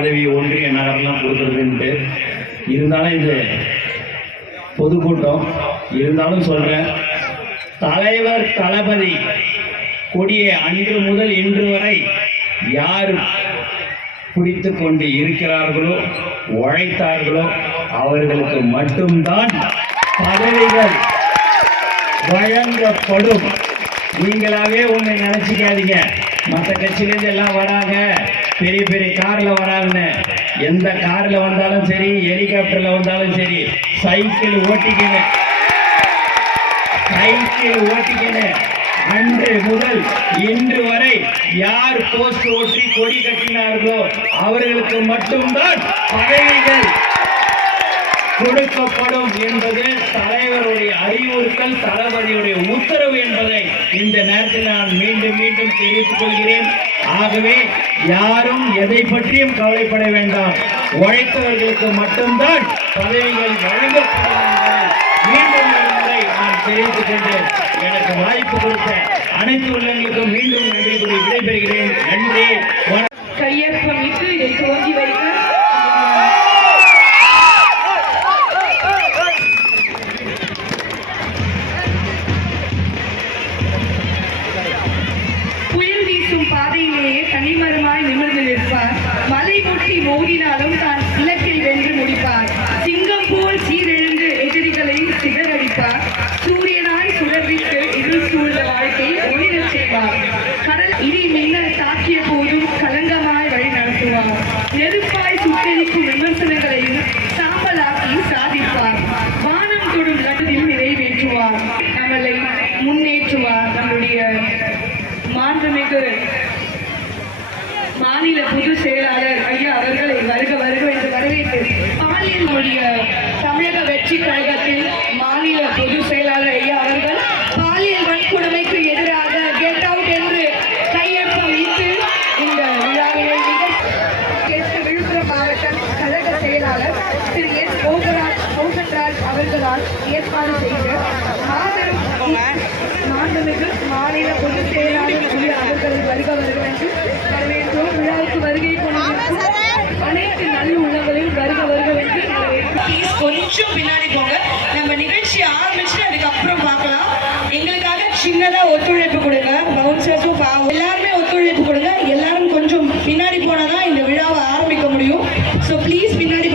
பதவி ஒன்றிய நகரெல்லாம் கொடுக்குறதுன்ட்டு இருந்தாலும் இது பொதுக்கூட்டம். இருந்தாலும் சொல்கிறேன் தலைவர் தளபதி கொடியை அன்று முதல் இன்று வரை யார் பிடித்து கொண்டு இருக்கிறார்களோ உழைத்தார்களோ அவர்களுக்கு மட்டும்தான் பதவிகள் வழங்கப்படும். நீங்களாவே ஒன்று நினச்சிக்காதீங்க. மற்ற கட்சியிலேருந்து எல்லாம் வராங்க. பெரிய பெரிய காரில் வராங்கன்னு எந்த காரில் வந்தாலும் சரி ஹெலிகாப்டரில் வந்தாலும் சரி சைக்கிள் ஓட்டிக்கணும் சைக்கிள் ஓட்டிக்கணும் அன்று முதல் இன்று வரை யார் போஸ்ட் ஓட்டி கொடி கட்டினார்களோ அவர்களுக்கு மட்டும்தான் பதவிகள் கொடுக்கப்படும் என்பது தலைவருடைய அறிவுறுத்தல் தளபதியுடைய உத்தரவு என்பதை இந்த நேரத்தில் நான் மீண்டும் மீண்டும் தெரிவித்துக் கொள்கிறேன். ஆகவே யாரும் எதை பற்றியும் கவலைப்பட வேண்டாம். உழைத்தவர்களுக்கு மட்டும்தான் பதவிகள் வழங்கப்படும் மீண்டும் ஒரு நான் தெரிவித்துக் கொண்டு எனக்கு வாய்ப்பு கொடுத்த அனைத்து உள்ளங்களுக்கும் மீண்டும் நன்றி கூறி விடைபெறுகிறேன். நன்றி. வணக்கம். கையொப்பமிட்டு இதை துவங்கி கனிமரமாய் நிமிர்ந்து நிற்பார். மலை முட்டி மோதினாலும் தான் இலக்கை வென்று முடிப்பார். சிங்கம் போல் சீரெழுந்து எதிரிகளை சிதறடிப்பார். சூரியனாய் சுடர்விட்டு இருள் சூழ்ந்த வாழ்க்கையை ஒளிரச் செய்வார். கடல் இடி மின்னல் தாக்கிய போதும் கலங்கமாய் வழி நடத்துவார். நெருப்பாய் சுட்டெரிக்கும் விமர்சனங்களையும் சாம்பலாக்கி சாதிப்பார். வானம் தொடும் நடுவில் நிறைவேற்றுவார். நம்மளை முன்னேற்றுவார். நம்முடைய மாண்புமிகு மாநில பொது செயலாளர் ஐயா அவர்களை வருக வருக என்று வரவேற்று பாலியலுடைய தமிழக வெற்றி கழகத்தில் மாநில பொதுச் செயலாளர் ஐயா அவர்கள் பாலியல் வன்கொடுமைக்கு எதிராக கெட் அவுட் என்று கையெழுத்தம் இட்டு இந்த விழாவினை நிகழ்ச்சி விழுப்புரம் மாவட்டம் கழக செயலாளர் திரு எஸ் மோகராஜ் மோகன்ராஜ் அவர்களால் ஏற்பாடு செய்து அவர்களுக்கு மாநில பொதுச் செயலாளர் புதிய அவர்களது வருக வருகிறது வரவேற்றோம் விழாவுக்கு வருகை அனைத்து நல்ல உள்ளங்களையும் வருக வருக என்று கொஞ்சம் பின்னாடி போங்க. நம்ம நிகழ்ச்சி ஆரம்பிச்சு அதுக்கப்புறம் பார்க்கலாம். எங்களுக்காக சின்னதா ஒத்துழைப்பு கொடுங்க. பவுன்சர்ஸும் எல்லாருமே ஒத்துழைப்பு கொடுங்க. எல்லாரும் கொஞ்சம் பின்னாடி போனாதான் இந்த விழாவை ஆரம்பிக்க முடியும். ஸோ ப்ளீஸ் பின்னாடி